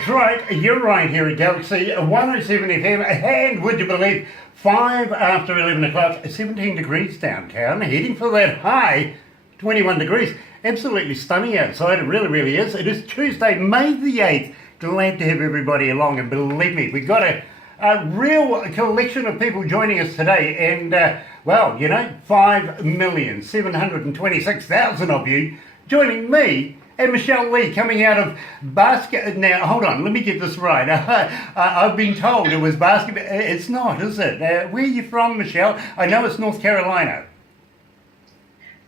That's right, you're right here at Galaxy 107 FM, and would you believe, 5 after 11 o'clock, 17 degrees downtown, heading for that high, 21 degrees. Absolutely stunning outside, it really, really is. It is Tuesday, May the 8th. Glad to have everybody along, and believe me, we've got a real collection of people joining us today, and, 5,726,000 of you joining me and Michelle Leigh coming out of basket. Now, hold on, let me get this right. I've been told it was basketball. It's not, is it? Where are you from, Michelle? I know it's North Carolina.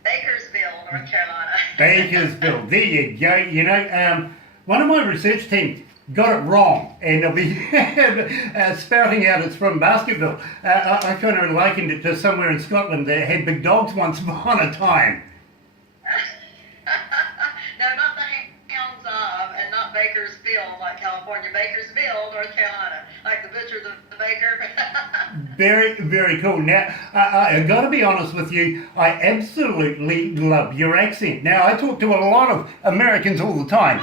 Bakersville, North Carolina. Bakersville, there you go. You know, one of my research team got it wrong, and they'll be spouting out it's from Baskerville. I kind of likened it to somewhere in Scotland that had big dogs once upon a time. No, not the hounds of, and not Bakersfield, like California. Bakersville, North Carolina, like the butcher, the baker. Very, very cool. Now, I got to be honest with you, I absolutely love your accent. Now, I talk to a lot of Americans all the time.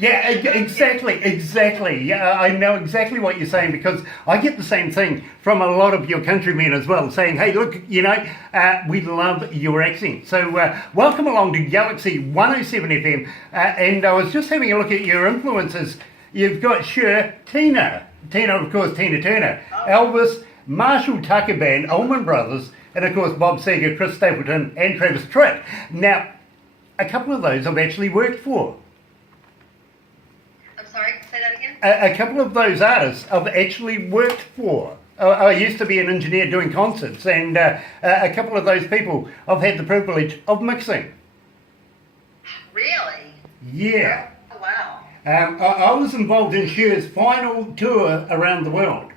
Yeah, exactly. Yeah, I know exactly what you're saying, because I get the same thing from a lot of your countrymen as well, saying, hey, look, you know, we love your accent. So welcome along to Galaxy 107 FM. And I was just having a look at your influences. You've got Tina, of course, Tina Turner, Elvis, Marshall Tucker Band, Allman Brothers, and of course Bob Seger, Chris Stapleton, and Travis Tritt. Now, a couple of those I've actually worked for. I'm sorry, say that again? A couple of those artists I've actually worked for. I used to be an engineer doing concerts, and a couple of those people I've had the privilege of mixing. Really? Yeah. Oh, wow. I was involved in Cher's final tour around the world.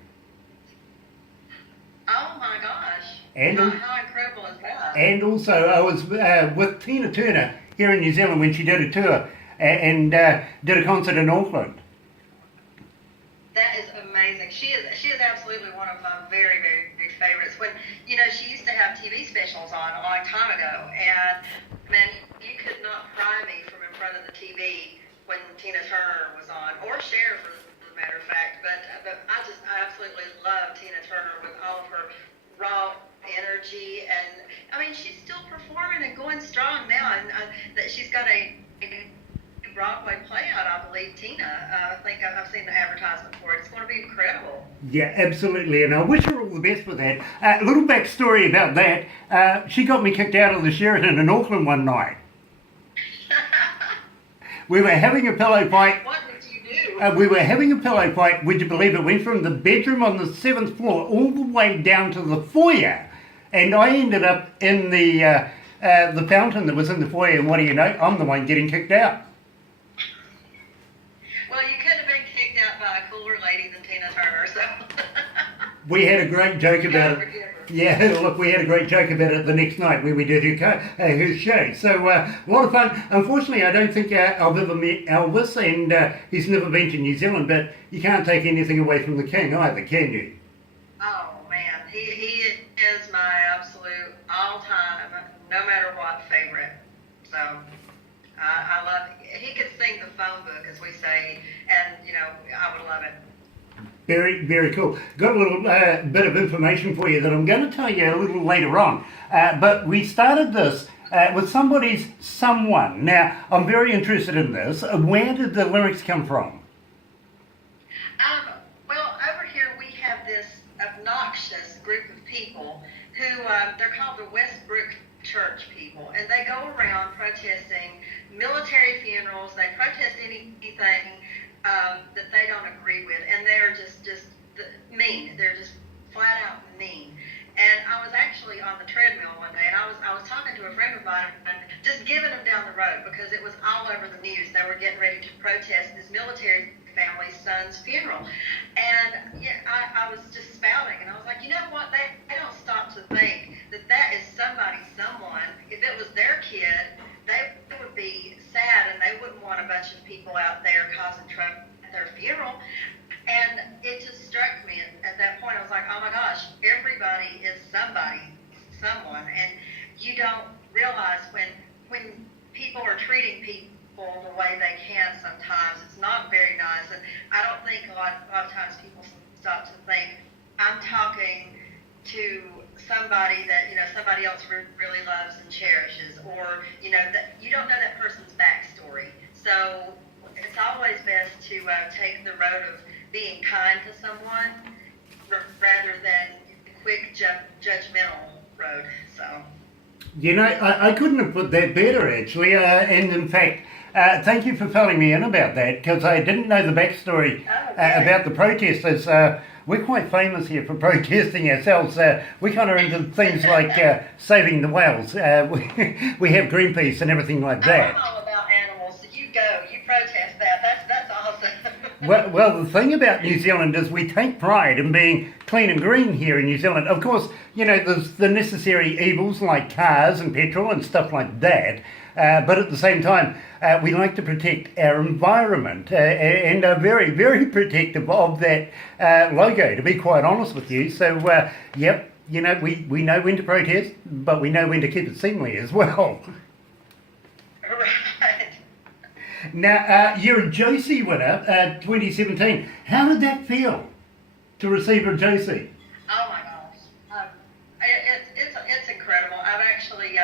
Oh my gosh. And how incredible is that? And also I was with Tina Turner here in New Zealand when she did a tour and did a concert in Auckland. That is amazing. She is absolutely one of my very, very big favorites. When, you know, she used to have TV specials on a long time ago, and man, you could not pry me from in front of the TV when Tina Turner was on, or Cher for the matter of fact. But I absolutely love Tina Turner with all of her raw energy, and I mean, she's still performing and going strong now, and that she's got a Broadway play out, I believe, Tina. I think I've seen the advertisement for it. It's going to be incredible. Yeah, absolutely, and I wish her all the best for that. A little backstory about that, she got me kicked out of the Sheraton in Auckland one night. We were having a pillow fight. What did you do? We were having a pillow fight, would you believe it, went from the bedroom on the 7th floor all the way down to the foyer, and I ended up in the fountain that was in the foyer, and what do you know, I'm the one getting kicked out. Well, you could have been kicked out by a cooler lady than Tina Turner, so. We had a great joke about it. Yeah, look, we had a great joke about it the next night when we did her show. So, a lot of fun. Unfortunately, I don't think I've ever met Elvis, and he's never been to New Zealand, but you can't take anything away from the king either, can you? Oh, man. He is my absolute all-time, no matter what, favorite. So, I love it. He could sing the phone book, as we say, and, you know, I would love it. Very, very cool. Got a little bit of information for you that I'm going to tell you a little later on. But we started this with somebody's someone. Now, I'm very interested in this. Where did the lyrics come from? Well, over here we have this obnoxious group of people who, they're called the Westbrook Church people, and they go around protesting military funerals. They protest anything that they don't agree with, and they're just mean. They're just flat out mean. And I was actually on the treadmill one day, and I was talking to a friend of mine, and just giving them down the road because it was all over the news. They were getting ready to protest this military family's son's funeral, and yeah, I was just spouting, and I was like, you know what? They don't stop to think that is somebody's someone. If it was their kid, they would be sad, and they wouldn't want a bunch of people out there causing trouble at their funeral. And it just struck me at that point. I was like, oh my gosh, everybody is somebody, someone, and you don't realize when people are treating people the way they can sometimes. It's not very nice, and I don't think a lot of times people stop to think, I'm talking to somebody that, somebody else really loves and cherishes, or, that you don't know that person's backstory. So it's always best to take the road of being kind to someone rather than the quick judgmental road. So. I couldn't have put that better, actually. And in fact, thank you for filling me in about that, because I didn't know the backstory about the protesters. We're quite famous here for protesting ourselves. We're kind of into things like saving the whales. We have Greenpeace and everything like that. I'm all about animals, so you protest that. That's awesome. Well, the thing about New Zealand is we take pride in being clean and green here in New Zealand. Of course, there's the necessary evils like cars and petrol and stuff like that. But at the same time, we like to protect our environment and are very, very protective of that logo, to be quite honest with you. So, yep, we know when to protest, but we know when to keep it seemly as well. Right. Now, you're a Josie winner, 2017. How did that feel to receive a Josie? Oh my gosh, it's incredible. I've actually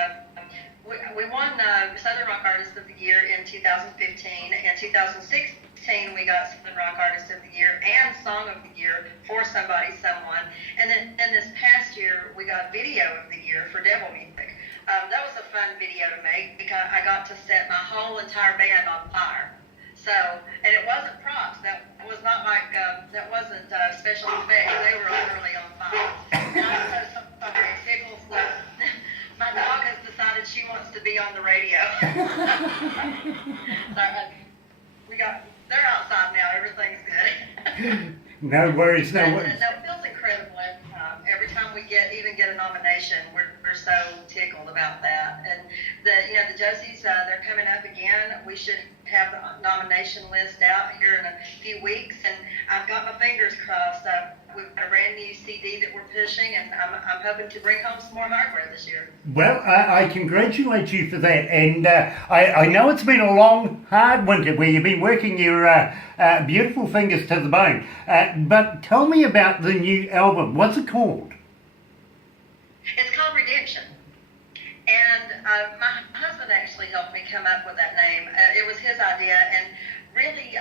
we won Southern Rock Artist of the Year in 2015. In 2016, we got Southern Rock Artist of the Year and Song of the Year for Somebody Someone. And then this past year, we got Video of the Year for Devil Music. That was a fun video to make because I got to set my whole entire band on fire. So, and it wasn't props. That was not like, that wasn't special effects. They were literally on fire. And I'm so sorry, Tickles. My dog has decided she wants to be on the radio. So, they're outside now. Everything's good. No worries, no worries. No, it feels incredible every time we get a nomination. We're so tickled about that. And the Josies, they're coming up again. We should have the nomination list out here in a few weeks, and I've got my fingers crossed. We've got a brand new CD that we're pushing, and I'm hoping to bring home some more hardware this year. Well, I congratulate you for that, and I know it's been a long, hard winter where you've been working your beautiful fingers to the bone, but tell me about the new album. What's it called? It's called Redemption, and my husband actually helped me come up with that name. It was his idea, and really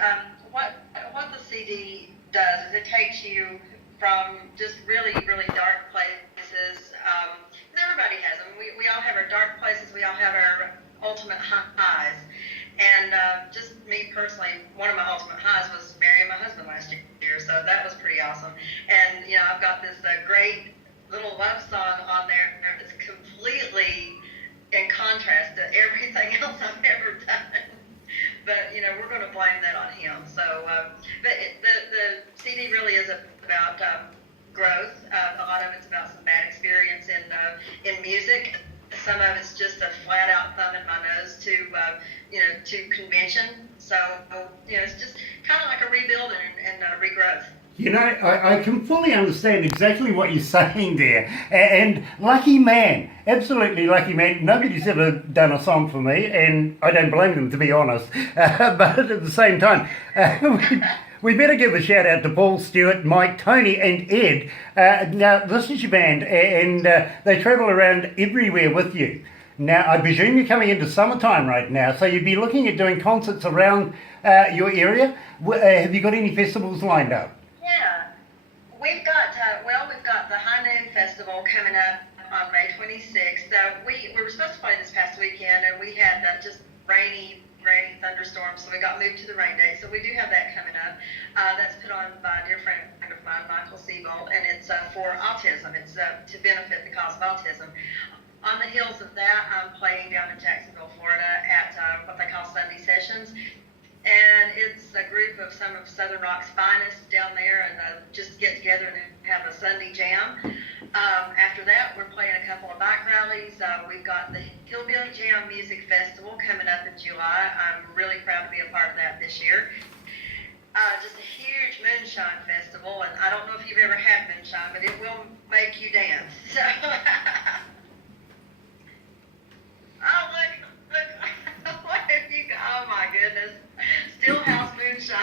what the CD does is it takes you from just really, really dark places. Everybody has them. We all have our dark places. We all have our ultimate highs. And just me personally, one of my ultimate highs was marrying my husband last year. So that was pretty awesome. And, I've got this great little love song on there that's completely in contrast to everything else I've ever done. But, we're going to blame that on him. So, but the CD really is about growth. A lot of it's about some bad experience in music. Some of it's just a flat out thumb in my nose to convention. So, it's just kind of like a rebuild and regrowth. I can fully understand exactly what you're saying there. And lucky man, absolutely lucky man. Nobody's ever done a song for me, and I don't blame them, to be honest. But at the same time, we better give a shout out to Paul, Stewart, Mike, Tony, and Ed. Now, this is your band, and they travel around everywhere with you. Now, I presume you're coming into summertime right now, so you'd be looking at doing concerts around your area. Have you got any festivals lined up? Yeah, we've got the High Noon Festival coming up on May 26th. We were supposed to play this past weekend, and we had just rainy thunderstorms, so we got moved to the rain day. So we do have that coming up. That's put on by a dear friend of mine, Michael Seabold, and it's for autism. It's to benefit the cause of autism. On the heels of that, I'm playing down in Jacksonville, Florida at what they call Sunday Sessions. And it's a group of some of Southern Rock's finest down there, and just get together and have a Sunday jam. After that, we're playing a couple of bike rallies. We've got the Hillbilly Jam Music Festival coming up in July. I'm really proud to be a part of that this year. Just a huge moonshine festival, and I don't know if you've ever had moonshine, but it will make you dance. So, oh, look. goodness. Stillhouse moonshine.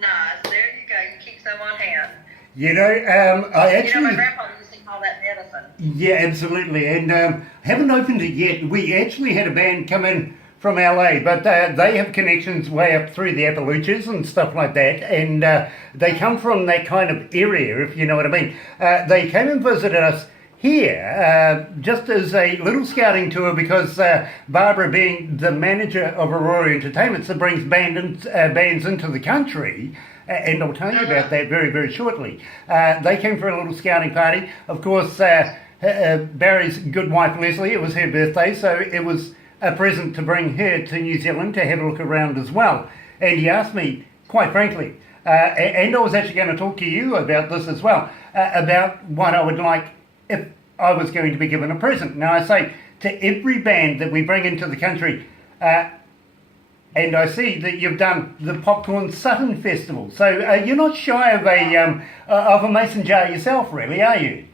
Nice. There you go. You keep some on hand. You know, I actually... My grandfather used to call that medicine. Yeah, absolutely. And haven't opened it yet. We actually had a band come in from LA, but they have connections way up through the Appalachians and stuff like that. And they come from that kind of area, if you know what I mean. They came and visited us here just as a little scouting tour because Barbara, being the manager of Aurora Entertainments that brings bands into the country, and I'll tell you about that very, very shortly. They came for a little scouting party. Of course, Barry's good wife, Leslie, it was her birthday, so it was a present to bring her to New Zealand to have a look around as well. And he asked me, quite frankly, and I was actually going to talk to you about this as well, about what I would like if I was going to be given a present. Now, I say to every band that we bring into the country, and I see that you've done the Popcorn Sutton Festival. So you're not shy of a mason jar yourself, really, are you?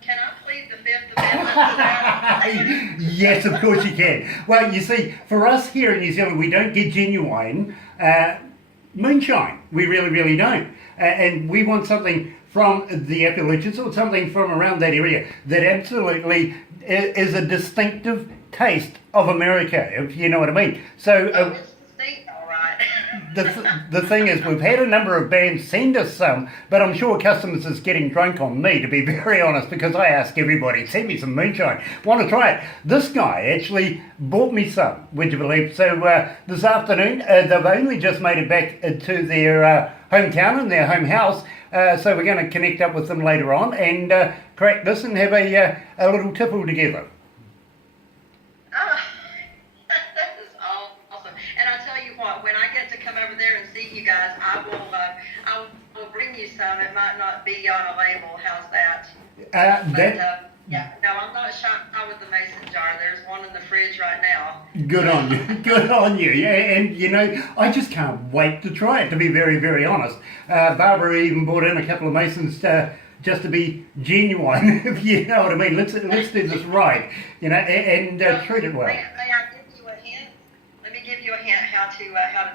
Can I plead the Fifth Amendment? Yes, of course you can. Well, you see, for us here in New Zealand, we don't get genuine moonshine. We really, really don't. And we want something from the Appalachians or something from around that area that absolutely is a distinctive taste of America, if you know what I mean. So it's distinct, all right. the thing is, we've had a number of bands send us some, but I'm sure customers is getting drunk on me, to be very honest, because I ask everybody, send me some moonshine, want to try it. This guy actually bought me some, would you believe? So this afternoon, they've only just made it back to their hometown and their home house, so we're going to connect up with them later on and crack this and have a little tipple together. Oh, that is awesome. And I tell you what, when I get to come over there and see you guys, I will bring you some. It might not be on a label. How's that? Yeah, no, I'm not shy with the mason jar. There's one in the fridge right now. Good on you. Good on you. Yeah, and you know, I just can't wait to try it, to be very, very honest. Barbara even brought in a couple of masons just to be genuine, if you know what I mean. Let's do this right, you know, and treat it well. May I give you a hint? Let me give you a hint how to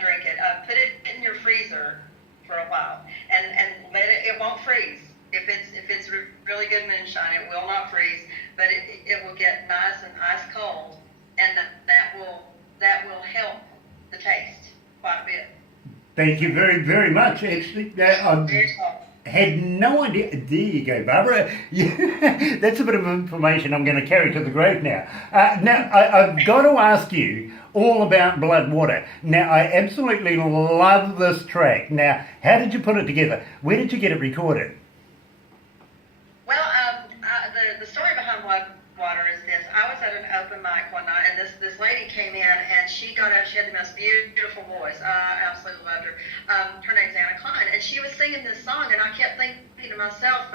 drink it. Put it in your freezer for a while, and let it won't freeze. If it's really good moonshine, it will not freeze, but it will get nice and ice cold, and that will help the taste quite a bit. Thank you very, very much. Actually, I had no idea. There you go, Barbara. Yeah, that's a bit of information I'm going to carry to the grave now. Now, I've got to ask you all about Blood Water. Now, I absolutely love this track. Now, how did you put it together? Where did you get it recorded? Well, the story behind Blood Water is this. I was at an open mic one night, and this lady came in, and she got up. She had the most beautiful voice. I absolutely loved her. Her name's Anna Klein, and she was singing this song, and I kept thinking to myself,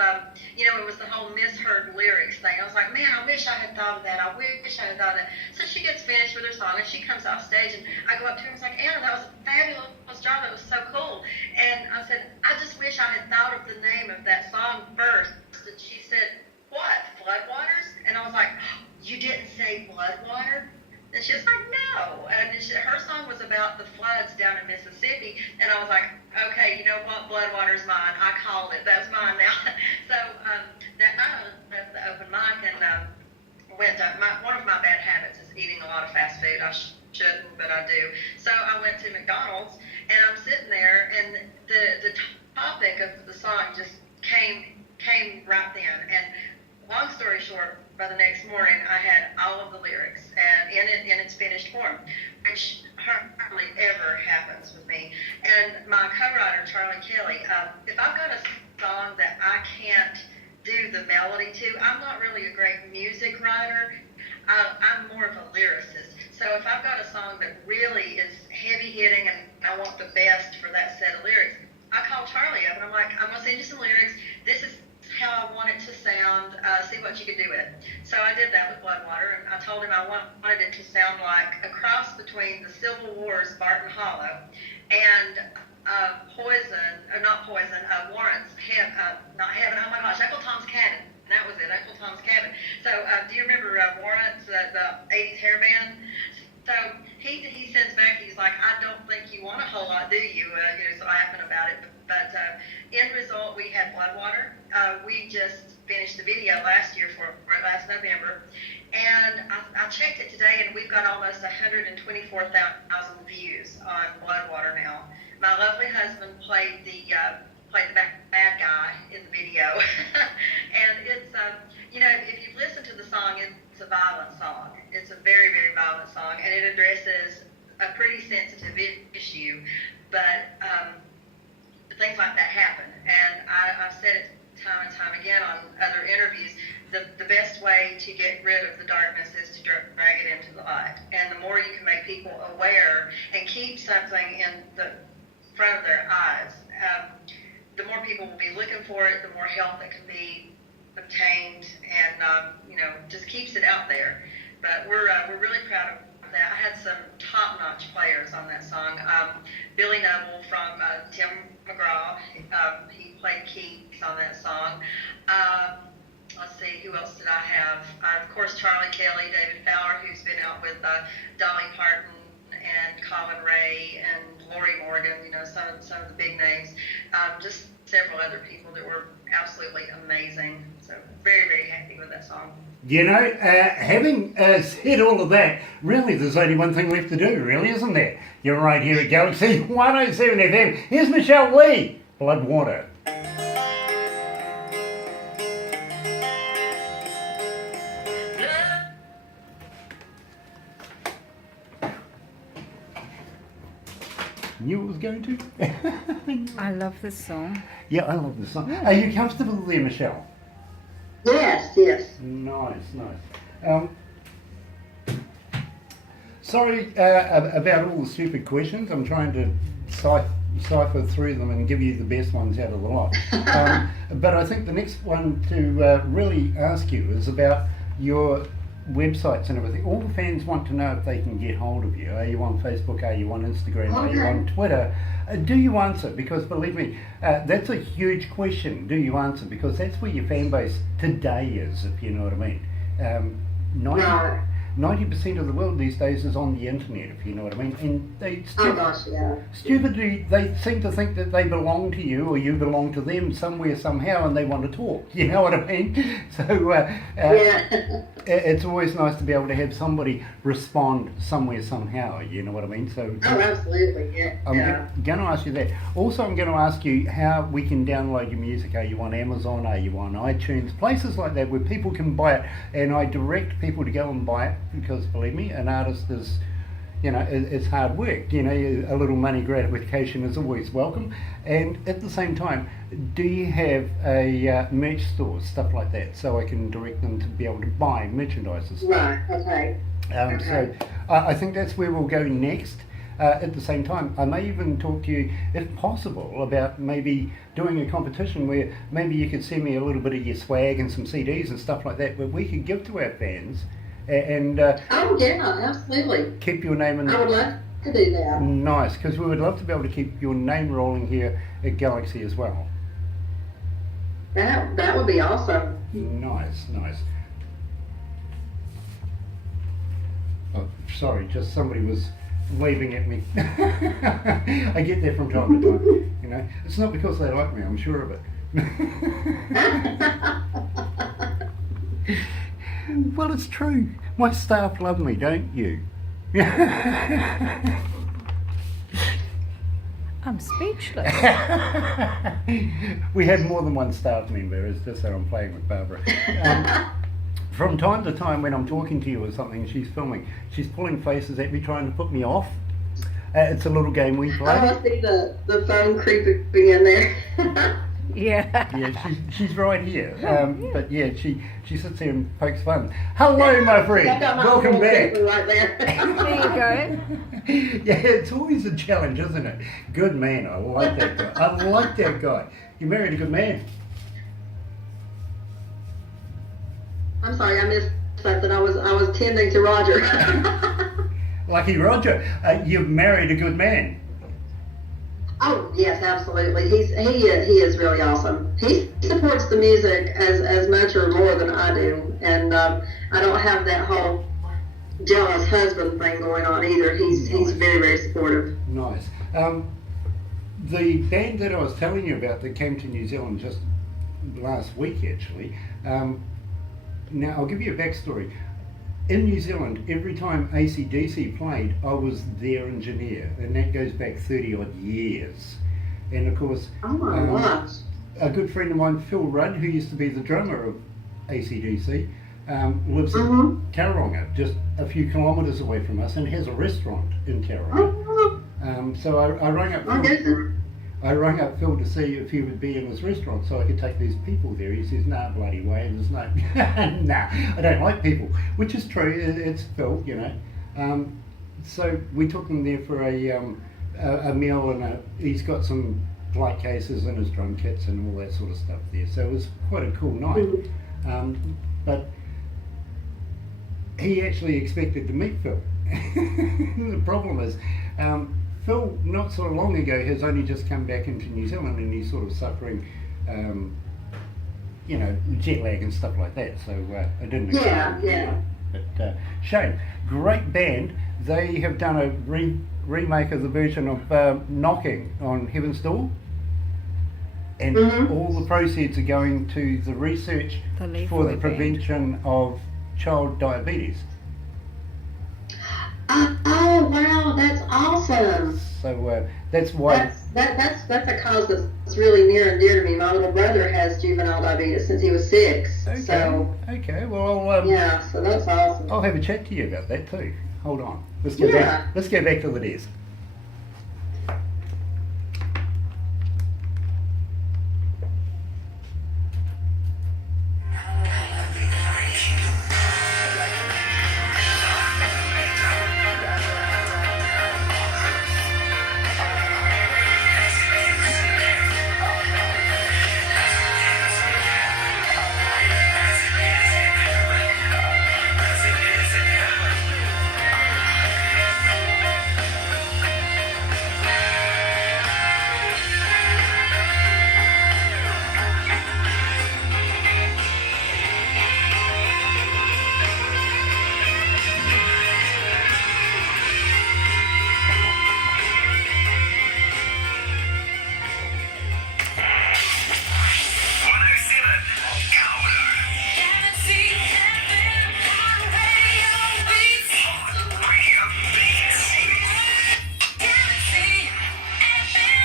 you know, it was the whole misheard lyrics thing. I was like, man, I wish I had thought of that. I wish I had thought of that. So she gets finished with her song, and she comes off stage, and I go up to her and was like, Anna, that was a fabulous job. That was so cool. And I said, I just wish I had thought of the name of that song first. And she said, what, Floodwaters? And I was like, you didn't say Bloodwater? And she was like, no. And her song was about the floods down in Mississippi. And I was like, okay, you know what? Bloodwater's mine. I called it. That's mine now. So that night I was at the open mic and one of my bad habits is eating a lot of fast food. I shouldn't, but I do. So I went to McDonald's and I'm sitting there and the topic of the song just came right then. And long story short, by the next morning, I had all of the lyrics and in its finished form, which hardly ever happens with me. And my co-writer, Charlie Kelly, if I've got a song that I can't do the melody to, I'm not really a great music writer. I'm more of a lyricist. So if I've got a song that really is heavy hitting and I want the best for that set of lyrics, I call Charlie up and I'm like, I'm going to send you some lyrics. This is how I want it to sound. See what you can do with it. So I did that with Bloodwater, and I told him I wanted it to sound like a cross between the Civil War's Barton Hollow and Warrant's not Heaven, oh my gosh, Uncle Tom's Cabin. That was it, Uncle Tom's Cabin. So, do you remember Warrant, the 80s hair band? So he sends back, he's like, I don't think you want a whole lot, do you? So laughing about it. But end result, we had Bloodwater. We just finished the video last November. And I checked it today, and we've got almost 124,000 views on Bloodwater now. My lovely husband played the bad guy in the video. And it's, if you've listened to the song, it's a violent song. It's a very, very violent song, and it addresses a pretty sensitive issue. But things like that happen. And I've said it time and time again on other interviews, the best way to get rid of the darkness is to drag it into the light. And the more you can make people aware and keep something in the front of their eyes, the more people will be looking for it, the more help that can be obtained, and just keeps it out there. But we're really proud of that. I had some top-notch players on that song. Billy Noble from Tim McGraw, he played keys on that song. Let's see, who else did I have? Of course, Charlie Kelly, David Fowler, who's been out with Dolly Parton and Colin Ray and Lori Morgan, some of the big names. Just several other people that were absolutely amazing. So very, very happy with that song. Having said all of that, really there's only one thing left to do, really, isn't there? You're right here at Galaxy 107 FM. Here's Michelle Leigh, Bloodwater. Knew it was going to. I love this song. Yeah, I love this song. Yeah. Are you comfortable there, Michelle? Yes. Nice. Sorry about all the stupid questions. I'm trying to cipher through them and give you the best ones out of the lot. But I think the next one to really ask you is about your websites and everything. All the fans want to know if they can get hold of you. Are you on Facebook? Are you on Instagram? Are you on Twitter? Do you answer? Because believe me, that's a huge question. Do you answer? Because that's where your fan base today is, if you know what I mean. 90% of the world these days is on the internet, if you know what I mean. And they stupidly, they seem to think that they belong to you or you belong to them somewhere, somehow, and they want to talk. You know what I mean? So it's always nice to be able to have somebody respond somewhere, somehow. You know what I mean? So Absolutely, yeah. I'm going to ask you that. Also, I'm going to ask you how we can download your music. Are you on Amazon? Are you on iTunes? Places like that where people can buy it. And I direct people to go and buy it because, believe me, an artist is, it's hard work. A little money gratification is always welcome. And at the same time, do you have a merch store, stuff like that, so I can direct them to be able to buy merchandise? Right, okay. So I think that's where we'll go next. At the same time, I may even talk to you, if possible, about maybe doing a competition where maybe you could send me a little bit of your swag and some CDs and stuff like that, where we could give to our fans and absolutely. Keep your name in. I would love to do that. Nice, because we would love to be able to keep your name rolling here at Galaxy as well. That would be awesome. Nice. Oh, sorry, just somebody was waving at me. I get that from time to time. It's not because they like me, I'm sure of it. Well, it's true. My staff love me, don't you? I'm speechless. We have more than one staff member. It's just that I'm playing with Barbara. From time to time when I'm talking to you or something, she's filming, she's pulling faces at me trying to put me off. It's a little game we play. I see the phone creeping in there. Yeah, she's right here. But yeah, she sits here and pokes fun. Hello, my friend. Welcome back. Right there. there you go. Yeah, it's always a challenge, isn't it? Good man. I like that guy. You married a good man. I'm sorry, I missed something. I was tending to Roger. Lucky Roger. You've married a good man. Oh yes, absolutely. He is really awesome. He supports the music as much or more than I do, and I don't have that whole jealous husband thing going on either. He's very very supportive. Nice. The band that I was telling you about that came to New Zealand just last week, actually. Now I'll give you a backstory. In New Zealand, every time AC/DC played, I was their engineer, and that goes back 30 odd years. And of course, Oh my gosh. a good friend of mine, Phil Rudd, who used to be the drummer of AC/DC, lives in Tauranga, just a few kilometres away from us, and has a restaurant in Tauranga. So I rang up Phil. I rang up Phil to see if he would be in his restaurant so I could take these people there. He says, "Nah, bloody way, there's no, nah, I don't like people," which is true. It's Phil, you know. So we took them there for a meal, and he's got some light cases in his drum kits and all that sort of stuff there. So it was quite a cool night. But he actually expected to meet Phil. The problem is, Phil, not so long ago, has only just come back into New Zealand, and he's sort of suffering, you know, jet lag and stuff like that. So I didn't expect him. But shame. Great band. They have done a remake of the version of Knocking on Heaven's Door. And all the proceeds are going to the research for the prevention of child diabetes. Oh wow, that's awesome. So that's why. That's a cause that's really near and dear to me. My little brother has juvenile diabetes since he was 6. Okay. So Okay. Well. yeah. So that's awesome. I'll have a chat to you about that too. Hold on. Let's go back. Let's go back to the desk.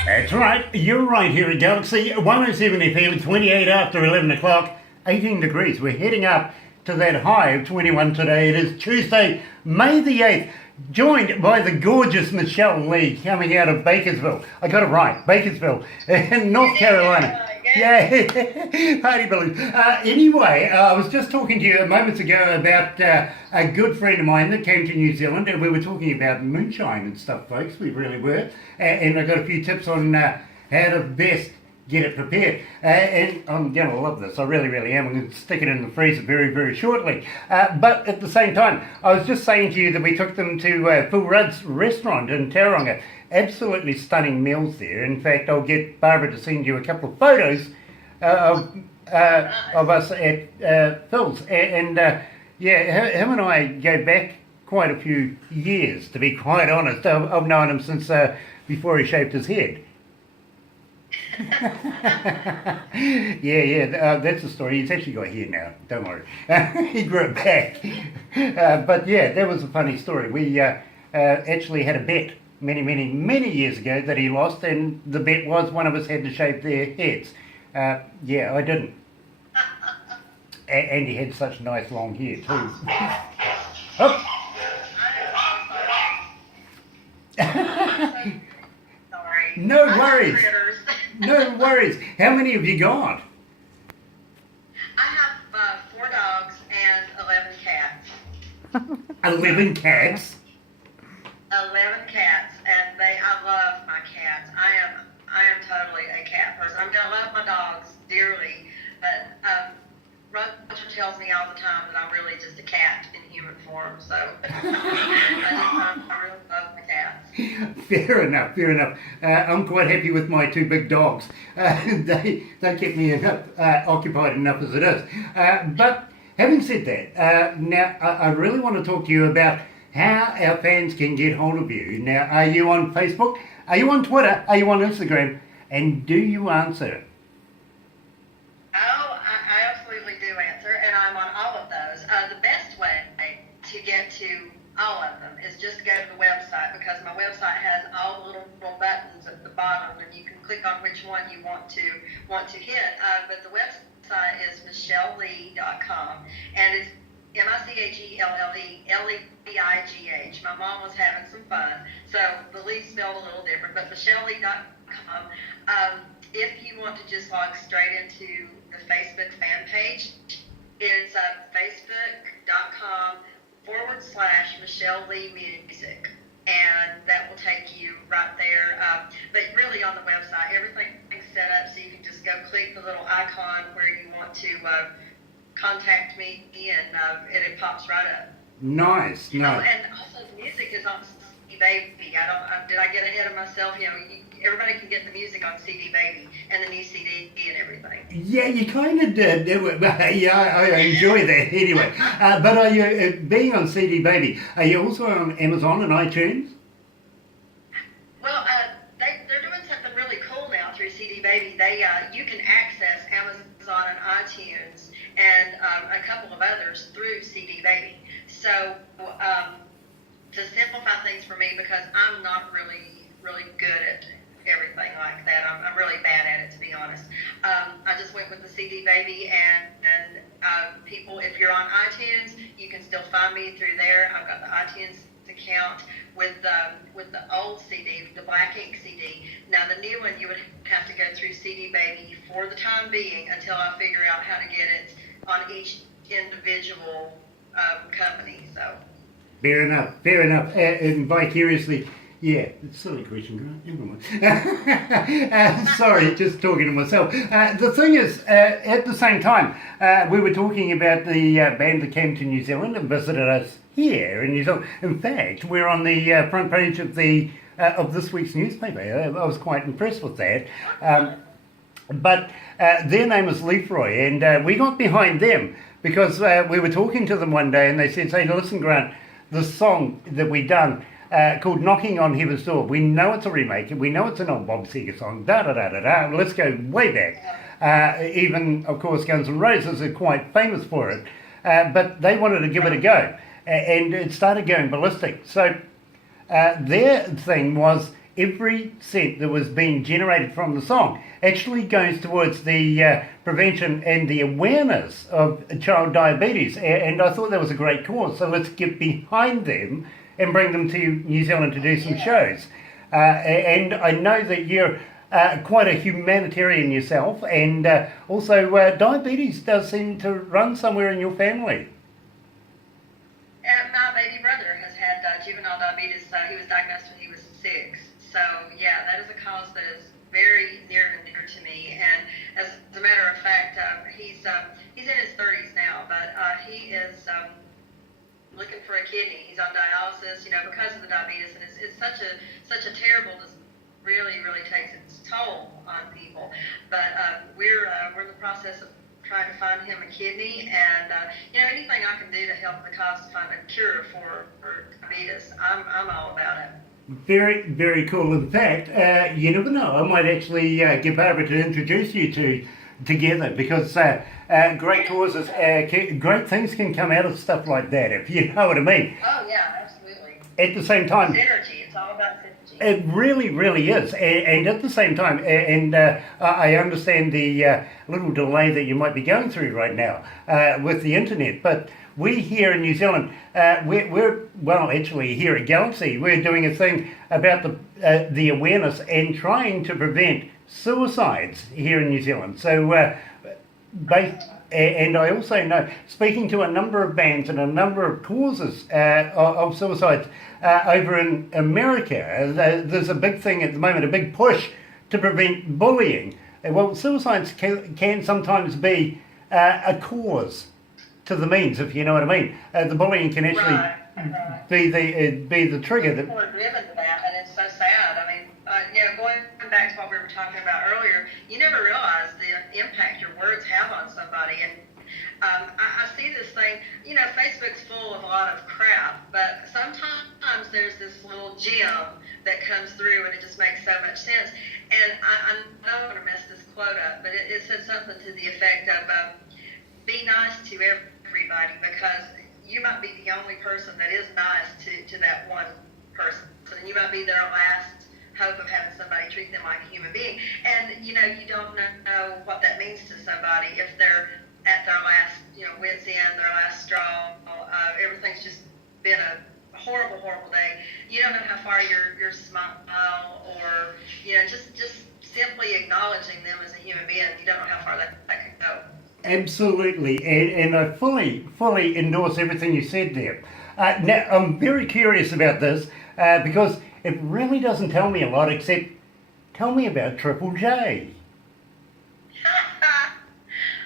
That's right, you're right here at Galaxy 107 FM, 28 after 11 o'clock, 18 degrees. We're heading up to that high of 21 today. It is Tuesday, May the 8th, joined by the gorgeous Michelle Leigh coming out of Bakersville. I got it right, Bakersville, in North Carolina. Yeah, party balloons. Anyway, I was just talking to you moments ago about a good friend of mine that came to New Zealand, and we were talking about moonshine and stuff, folks. We really were. And I got a few tips on how to best get it prepared. And I'm going to love this. I really, really am. I'm going to stick it in the freezer very, very shortly. But at the same time, I was just saying to you that we took them to Phil Rudd's restaurant in Tauranga. Absolutely stunning meals there. In fact, I'll get Barbara to send you a couple of photos of us at Phil's. And yeah, him and I go back quite a few years, to be quite honest. I've known him since before he shaved his head. Yeah, that's the story. He's actually got hair now, don't worry. He grew it back. But yeah, that was a funny story. We actually had a bet many years ago that he lost, and the bet was one of us had to shave their heads. Yeah, I didn't. And he had such nice long hair too. Oh. Sorry. No worries. No worries. How many have you got? I have 4 dogs and 11 cats. 11 cats? 11 cats, and I love my cats. I am totally a cat person. I'm gonna love my dogs dearly, but Roger tells me all the time that I'm really just a cat in human form. So I really love my cats. Fair enough, fair enough. I'm quite happy with my two big dogs. They keep me occupied enough as it is. But having said that, now I really want to talk to you about how our fans can get hold of you. Now, are you on Facebook? Are you on Twitter? Are you on Instagram? And do you answer? Oh, I absolutely do answer, and I'm on all of those. The best way to get to all of them is just go to the website, because my website has all the little buttons at the bottom, and you can click on which one you want to hit. But the website is michelleleigh.com, and it's MICHELLELEIGH. My mom was having some fun, so the Lee spelled a little different, but michelleleigh.com. If you want to just log straight into the Facebook fan page, it's facebook.com/Michelle Leigh Music, and that will take you right there. But really on the website, everything's set up so you can just go click the little icon where you want to contact me, and it pops right up. Nice. Oh, and also the music is on CD Baby. Did I get ahead of myself? Everybody can get the music on CD Baby and the new CD and everything. Yeah, you kind of did. Yeah, I enjoy that anyway. But are you, being on CD Baby, are you also on Amazon and iTunes? Well, they're doing something really cool now through CD Baby. You can access Amazon and iTunes and a couple of others through CD Baby. So to simplify things for me, because I'm not really good at everything like that. I'm really bad at it, to be honest. I just went with the CD Baby, and people, if you're on iTunes, you can still find me through there. I've got the iTunes account with the old CD, the black ink CD. Now the new one, you would have to go through CD Baby for the time being until I figure out how to get it on each individual company. So. Fair enough. And vicariously, yeah, it's a silly question, never mind. Sorry, just talking to myself. The thing is, at the same time, we were talking about the band that came to New Zealand and visited us here in New Zealand. In fact, we're on the front page of this week's newspaper. I was quite impressed with that. But their name is Leafroy, and we got behind them because we were talking to them one day, and they said, "Hey, listen, Grant, the song that we done called Knocking on Heaven's Door, we know it's a remake, and we know it's an old Bob Seger song, da-da-da-da-da, let's go way back." Even, of course, Guns N' Roses are quite famous for it, but they wanted to give it a go, and it started going ballistic. So their thing was every cent that was being generated from the song actually goes towards the prevention and the awareness of child diabetes, and I thought that was a great cause, so let's get behind them and bring them to New Zealand to do some shows. And I know that you're quite a humanitarian yourself, and also diabetes does seem to run somewhere in your family. And my baby brother has had juvenile diabetes. He was diagnosed when he was 6. So yeah, that is a cause that is very near and dear to me. And as a matter of fact, he's in his 30s now, but he is looking for a kidney. He's on dialysis, because of the diabetes, and it's such a terrible disease. Really takes its toll on people. But we're in the process of trying to find him a kidney, and anything I can do to help the cause to find a cure for diabetes, I'm all about it. Very, very cool. In fact, you never know, I might actually get Barbara to introduce you two together, because great causes, great things can come out of stuff like that, if you know what I mean. Oh yeah, absolutely. At the same time, synergy, it's all about synergy. It really is, and at the same time, and I understand the little delay that you might be going through right now with the internet, but we here in New Zealand, we're actually here at Galaxy, we're doing a thing about the awareness and trying to prevent suicides here in New Zealand. So, and I also know, speaking to a number of bands and a number of causes of suicides over in America, there's a big thing at the moment, a big push to prevent bullying. Well, suicides can sometimes be a cause to the means, if you know what I mean. The bullying can actually be the trigger. People are driven to that, and it's so talking about earlier, you never realize the impact your words have on somebody. And I see this thing, you know, Facebook's full of a lot of crap, but sometimes there's this little gem that comes through and it just makes so much sense. And I know I'm going to mess this quote up, but it said something to the effect of, be nice to everybody, because you might be the only person that is nice to that one person. And you might be their last hope of having somebody treat them like a human being. And, you know, you don't know what that means to somebody if they're at their last, you know, wit's end, their last straw. Everything's just been a horrible, horrible day. You don't know how far your smile or, you know, just simply acknowledging them as a human being, you don't know how far that can go. Absolutely, and I fully endorse everything you said there. Now, I'm very curious about this because it really doesn't tell me a lot, except tell me about Triple J.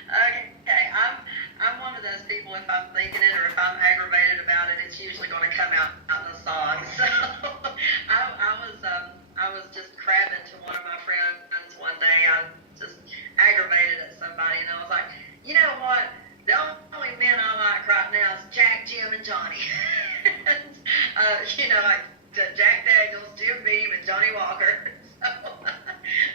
Okay, I'm one of those people, if I'm thinking it or if I'm aggravated about it, it's usually going to come out in the song. So I was just crabbing to one of my friends one day. I just aggravated at somebody, and I was like, you know what? The only men I like right now is Jack, Jim, and Johnny. And, you know, like Jack Daniels, Jim Beam, and Johnny Walker.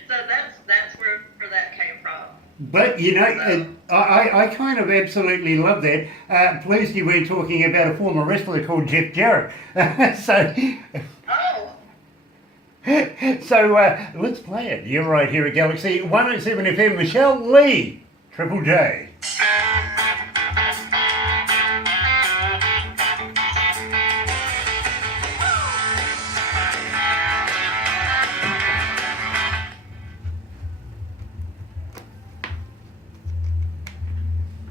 So that's where that came from. But, you know, I kind of absolutely love that. Pleased you weren't talking about a former wrestler called Jeff Jarrett. Oh. So let's play it. You're right here at Galaxy 107 FM. Michelle Leigh, Triple J.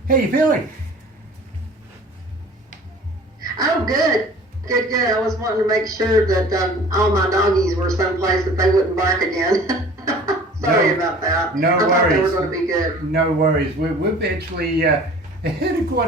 How you feeling? Oh, good. Good. I was wanting to make sure that all my doggies were someplace that they wouldn't bark again. Sorry about that. No I thought they were worries. going to be good. No worries. We've actually had quite a